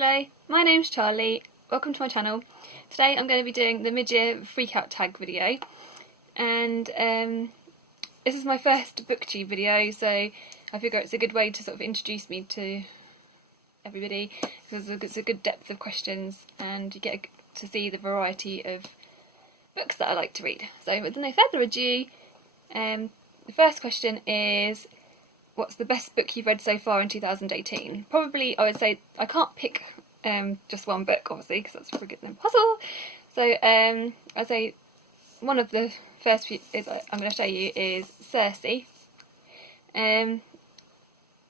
Hello, my name's Charlie. Welcome to my channel. Today I'm going to be doing the mid-year freakout tag video, and this is my first booktube video, so I figure it's a good way to sort of introduce me to everybody, because it's a good depth of questions and you get to see the variety of books that I like to read. So with no further ado, the first question is, what's the best book you've read so far in 2018? Probably, I would say, I can't pick just one book, obviously, because that's friggin' impossible. So I'd say one of the first few I'm going to show you is Circe. And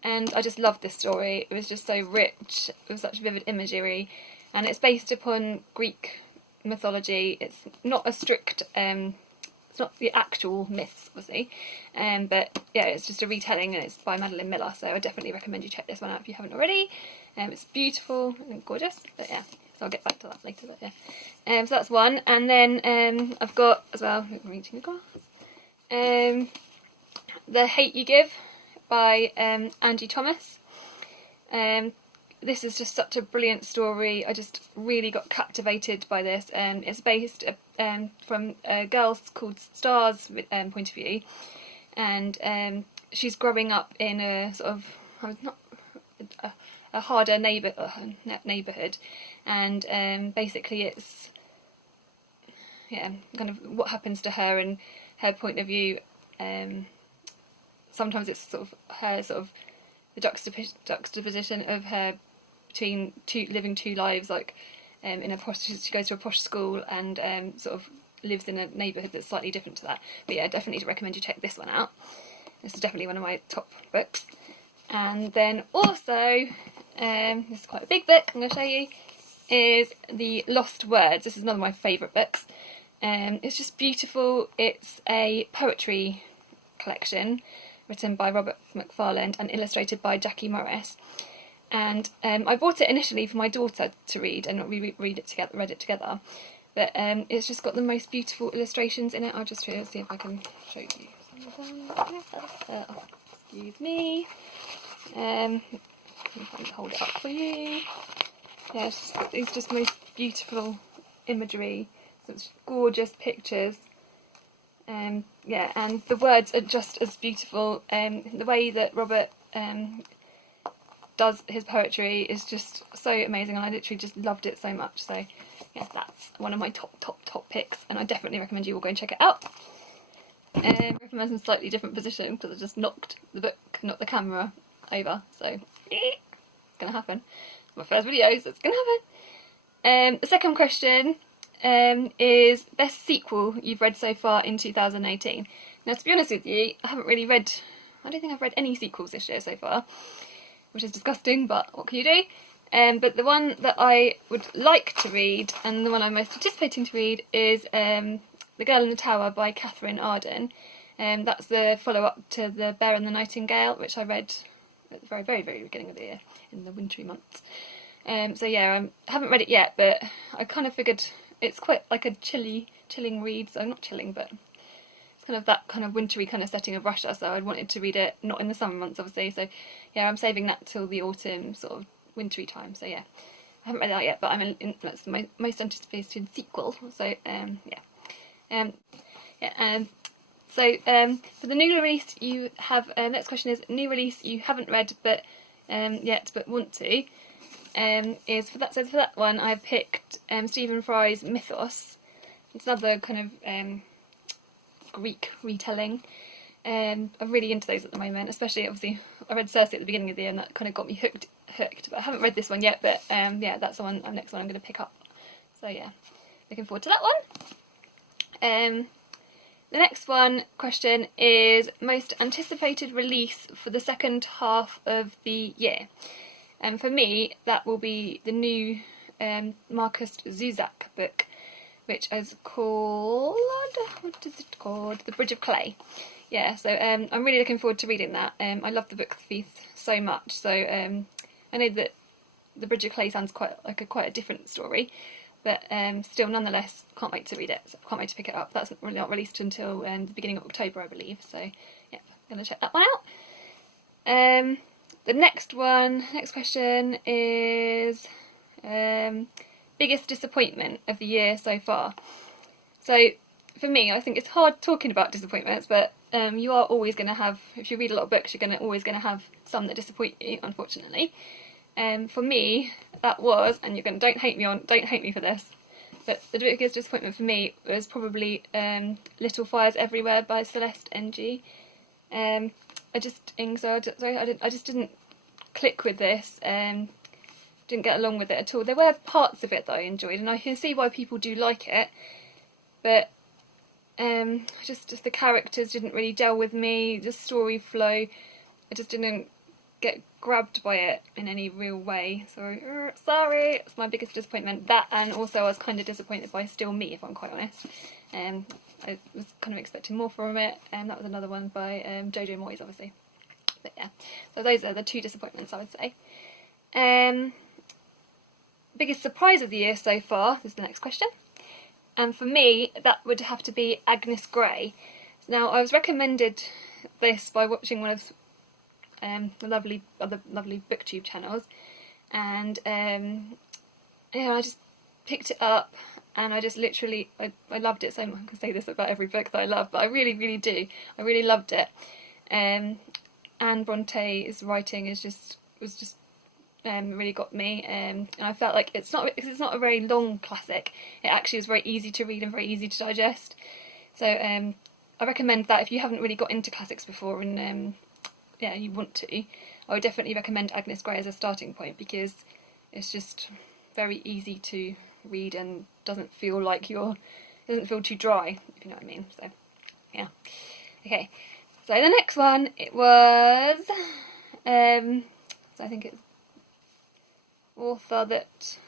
I just loved this story. It was just so rich, with such vivid imagery, and it's based upon Greek mythology. It's not a strict it's not the actual myths, obviously, but yeah, it's just a retelling, and it's by Madeline Miller, so I definitely recommend you check this one out if you haven't already. It's beautiful and gorgeous, but yeah, so I'll get back to that later, but yeah. So that's one, and then I've got, as well, I'm reaching the glass, The Hate You Give by Angie Thomas. This is just such a brilliant story. I just really got captivated by this. It's based from a girl called Star's point of view, and she's growing up in a sort of a harder neighbourhood, and basically it's kind of what happens to her and her point of view. Sometimes it's sort of her the juxtaposition of her between living two lives, like in a posh, she goes to a posh school and sort of lives in a neighbourhood that's slightly different to that. But yeah, definitely recommend you check this one out. This is definitely one of my top books. And then also, this is quite a big book I'm going to show you, is The Lost Words. This is one of my favourite books. It's just beautiful. It's a poetry collection written by Robert McFarland and illustrated by Jackie Morris. And I bought it initially for my daughter to read, and we read it together. But it's just got the most beautiful illustrations in it. I'll just try to see if I can show you some of them. Excuse me. I'll hold it up for you. Yeah, it's just most beautiful imagery. Such gorgeous pictures. Yeah, and the words are just as beautiful. The way that Robert does his poetry is just so amazing, and I literally just loved it so much. So yeah, that's one of my top picks, and I definitely recommend you all go and check it out. I recommend some slightly different position because I just knocked the camera over, so it's gonna happen. It's my first video, so it's gonna happen. The second question is best sequel you've read so far in 2018. Now, to be honest with you, I don't think I've read any sequels this year so far, which is disgusting, but what can you do? But the one that I would like to read, and the one I'm most anticipating to read, is The Girl in the Tower by Catherine Arden. That's the follow-up to The Bear and the Nightingale, which I read at the very, very, very beginning of the year, in the wintry months. So yeah, I haven't read it yet, but I kind of figured it's quite like a chilling read, so not chilling, but it's kind of that kind of wintry kind of setting of Russia, so I wanted to read it not in the summer months, obviously, so yeah, I'm saving that till the autumn, sort of wintry time, so yeah. I haven't read that yet, but that's my most anticipated sequel, so yeah. So for the new release you have, next question is new release you haven't read but yet but want to. Is for that one I've picked Stephen Fry's Mythos. It's another kind of Greek retelling. I'm really into those at the moment, especially obviously I read Circe at the beginning of the year and that kind of got me hooked, but I haven't read this one yet, but yeah, that's the next one I'm going to pick up. So yeah, looking forward to that one. The next question is most anticipated release for the second half of the year. And for me, that will be the new Marcus Zuzak book, which is called, what is it called? The Bridge of Clay. Yeah, so I'm really looking forward to reading that. I love the book Thief so much, so I know that The Bridge of Clay sounds quite a different story, but still, nonetheless, can't wait to read it. So can't wait to pick it up. That's really not released until the beginning of October, I believe. So yeah, I'm going to check that one out. The next question is Biggest disappointment of the year so far. So for me, I think it's hard talking about disappointments, but you are always going to have, if you read a lot of books, you're always going to have some that disappoint you, unfortunately. For me, that was, and don't hate me for this, but the biggest disappointment for me was probably Little Fires Everywhere by Celeste Ng. I just didn't click with this. Didn't get along with it at all. There were parts of it that I enjoyed, and I can see why people do like it, but just the characters didn't really gel with me. The story flow, I just didn't get grabbed by it in any real way. So sorry, it's my biggest disappointment. That, and also I was kind of disappointed by Still Me, if I'm quite honest. I was kind of expecting more from it, and that was another one by Jojo Moyes, obviously. But yeah, so those are the two disappointments, I would say. Biggest surprise of the year so far is the next question. And for me, that would have to be Agnes Grey. Now, I was recommended this by watching one of the other lovely booktube channels, and yeah, I just picked it up, and I just literally, I loved it so much. I can say this about every book that I love, but I really, really do. I really loved it. Anne Bronte's writing was just really got me, and I felt like it's not a very long classic. It actually was very easy to read and very easy to digest. So I recommend that if you haven't really got into classics before and yeah, you want to, I would definitely recommend Agnes Grey as a starting point, because it's just very easy to read and doesn't feel too dry, if you know what I mean. So yeah, okay. So the next one, it was so I think it's author that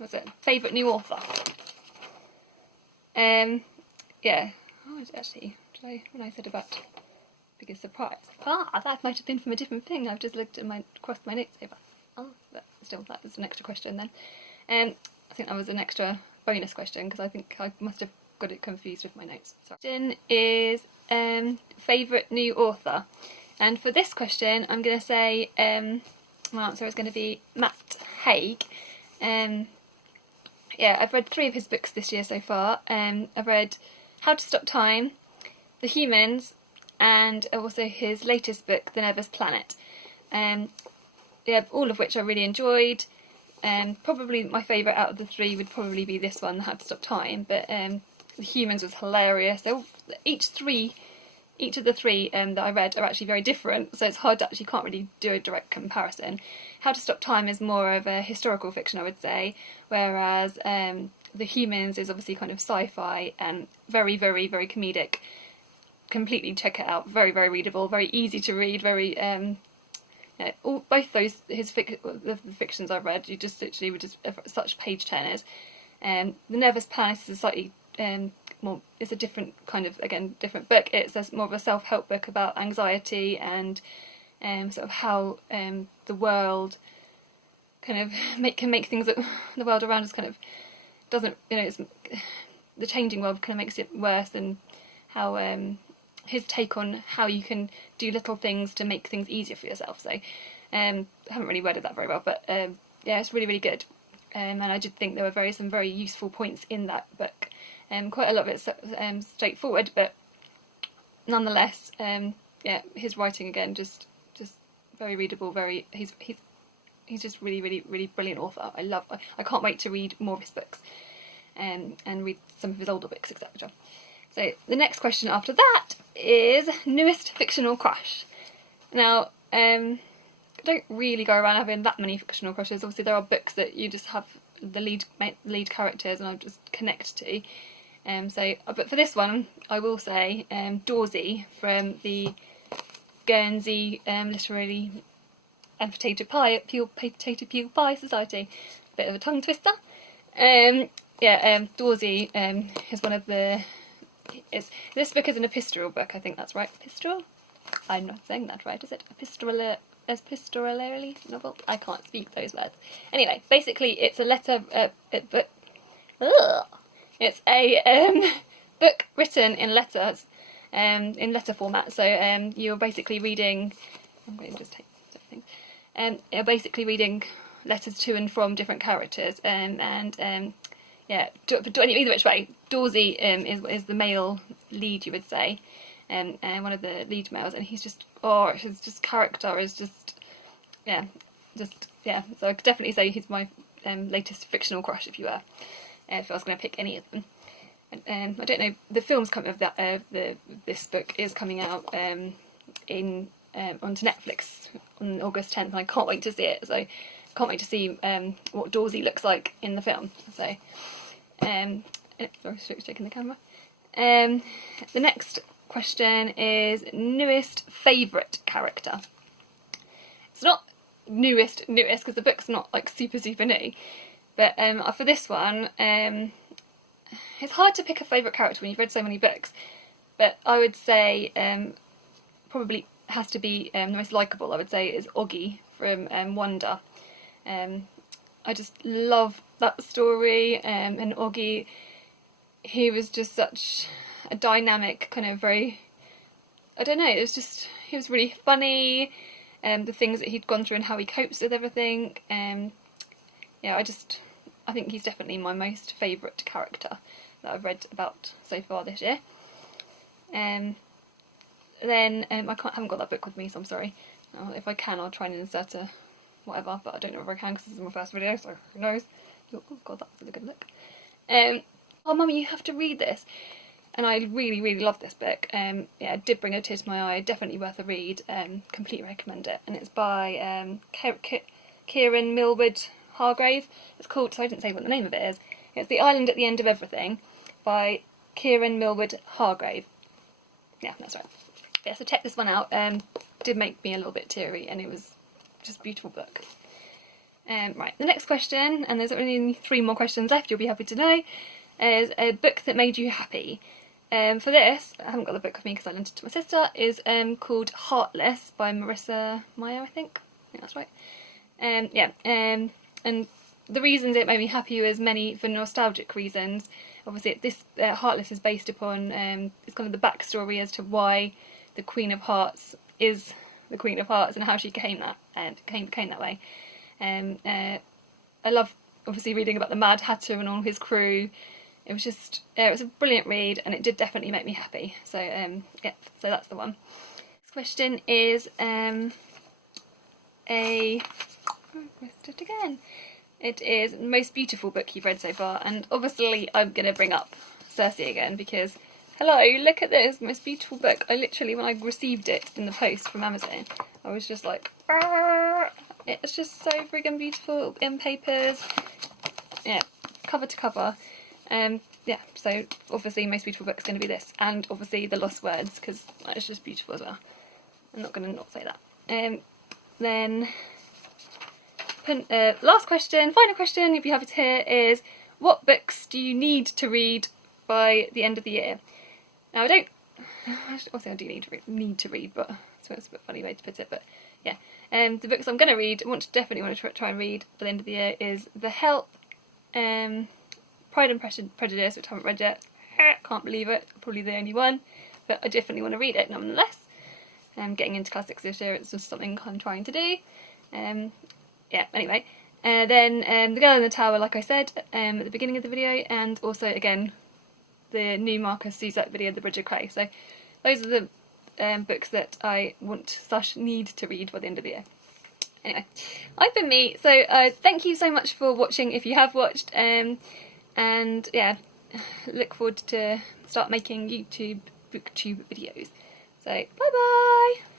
was it favourite new author. Yeah. Oh, when I said about biggest surprise. That might have been from a different thing. I've just looked at across my notes over. Oh, but still, that was an extra question then. I think that was an extra bonus question, because I think I must have got it confused with my notes. Sorry. Question is favourite new author, and for this question, I'm going to say my answer is going to be Matt Haig. Yeah, I've read 3 of his books this year so far. I've read How to Stop Time, The Humans, and also his latest book, The Nervous Planet. Yeah, all of which I really enjoyed. Probably my favourite out of the 3 would probably be this one, How to Stop Time, but The Humans was hilarious. So each of the 3 that I read are actually very different, so it's hard to actually, can't really do a direct comparison. How to Stop Time is more of a historical fiction, I would say, whereas The Humans is obviously kind of sci-fi and very, very, very comedic. Completely check it out. Very, very readable, very easy to read. Very yeah, both those the fictions I've read, you just literally were just such page turners. The Nervous Planet is a slightly more. It's a different kind of, again, different book. It's more of a self-help book about anxiety and sort of how the world kind of can make things that the world around us kind of doesn't, it's, the changing world kind of makes it worse, and how his take on how you can do little things to make things easier for yourself. So I haven't really worded that very well, but yeah, it's really, really good. And I did think there were some very useful points in that book. Quite a lot of it's straightforward, but nonetheless, yeah, his writing again just very readable. He's just really, really, really brilliant author. I can't wait to read more of his books, and read some of his older books, etc. So the next question after that is newest fictional crush. Now, I don't really go around having that many fictional crushes. Obviously, there are books that you just have the lead characters, and I just connect to. But for this one, I will say Dawsey from the Guernsey Literary and Potato Peel Pie Society. Bit of a tongue twister. Yeah, Dawsey is one of the. This book is an epistoral book. I think that's right. Epistoral? I'm not saying that right, is it? Epistolary novel? I can't speak those words. Anyway, basically, it's a letter book. It's a book written in letters, in letter format. So you're basically reading. I'm going to just take something. You're basically reading letters to and from different characters, yeah, either which way. Dorsey is the male lead, you would say, and one of the lead males, and he's just, oh, his just character is just, yeah. So I could definitely say he's my latest fictional crush, if you were, if I was going to pick any of them. I don't know. The film's coming of that. This book is coming out onto Netflix on August 10th, and I can't wait to see it. So I can't wait to see what Dorsey looks like in the film. So, sorry, shaking the camera. The next question is newest favourite character. It's not newest because the book's not like super new, but for this one, it's hard to pick a favourite character when you've read so many books, but I would say probably has to be the most likeable, I would say, is Oggy from Wonder. I just love that story, and Oggy, he was just such a dynamic, kind of very, I don't know, it was just, he was really funny, the things that he'd gone through and how he copes with everything. Yeah, I think he's definitely my most favourite character that I've read about so far this year. Then I haven't got that book with me, so I'm sorry. If I can, I'll try and insert a whatever, but I don't know if I can because this is my first video, so who knows. Oh god, that was a good look. Oh mummy, you have to read this. And I really, really love this book. Yeah, it did bring a tear to my eye, definitely worth a read, completely recommend it. And it's by Kieran Millwood Hargrave. It's called, so I didn't say what the name of it is. It's The Island at the End of Everything by Kieran Millwood Hargrave. Yeah, that's right. Yeah, so check this one out. Did make me a little bit teary, and it was just a beautiful book. Right, the next question, and there's only 3 more questions left, you'll be happy to know, is a book that made you happy. For this, I haven't got the book with me because I lent it to my sister, is called Heartless by Marissa Meyer, I think that's right. Yeah, and the reasons it made me happy was many for nostalgic reasons. Obviously, this Heartless is based upon it's kind of the backstory as to why the Queen of Hearts is the Queen of Hearts and how she became that became that way. I love obviously reading about the Mad Hatter and all his crew. It was just it was a brilliant read, and it did definitely make me happy. So yeah, so that's the one. This question is I missed it again. It is the most beautiful book you've read so far, and obviously I'm going to bring up Cersei again because, hello, look at this, most beautiful book. I literally, when I received it in the post from Amazon, I was just like, argh! It's just so friggin' beautiful in papers, yeah, cover to cover. Yeah, so obviously most beautiful book is going to be this, and obviously The Lost Words, because it's just beautiful as well. I'm not going to not say that. Then last question, final question, if you have it here, is what books do you need to read by the end of the year? Now I don't, obviously I do need to read, but it's a bit funny way to put it, but yeah. The books I'm going to read, definitely want to try and read by the end of the year is The Help, Pride and Prejudice, which I haven't read yet. Can't believe it, probably the only one, but I definitely want to read it nonetheless. Getting into classics this year, it's just something I'm trying to do. Yeah, anyway. Then The Girl in the Tower, like I said at the beginning of the video, and also again the new Marcus Suzette video, The Bridge of Cray. So those are the books that I want/need to read by the end of the year. Anyway, I've been me, so thank you so much for watching if you have watched, and yeah, look forward to start making YouTube booktube videos. So bye bye!